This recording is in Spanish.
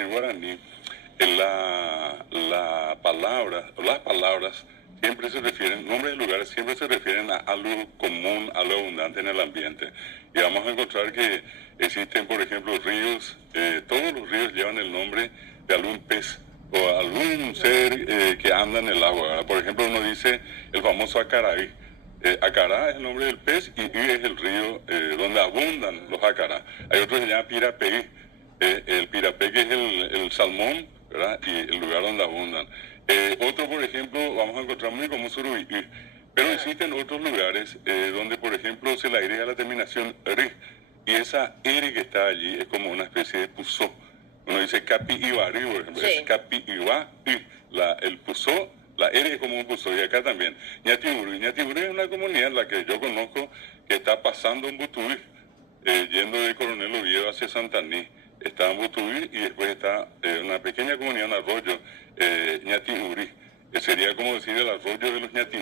en guaraní, las palabras siempre se refieren, nombres de lugares siempre se refieren a algo común, a lo abundante en el ambiente. Y vamos a encontrar que existen, por ejemplo, ríos, todos los ríos llevan el nombre de algún pez o algún ser que anda en el agua, ¿verdad? Por ejemplo, uno dice el famoso acaraí. Acará es el nombre del pez y es el río donde abundan los acará. Hay otro que se llama Pirapeí. El Pirapeí es el salmón, ¿verdad? Y el lugar donde abundan. Otro, por ejemplo, vamos a encontrar muy común Surubipí. Pero existen otros lugares donde, por ejemplo, se le agrega la terminación ri. Y esa R que está allí es como una especie de pusó. Uno dice capi ibari, por ejemplo, es capi iba, el pusó, la R es como un pusó, y acá también. Ñatiburi es una comunidad en la que yo conozco que está pasando en Butuí, yendo de Coronel Oviedo hacia Santaní. Está en Butuí y después está una pequeña comunidad, un arroyo, Ñatiburi. Sería como decir el arroyo de los Ñatiburi.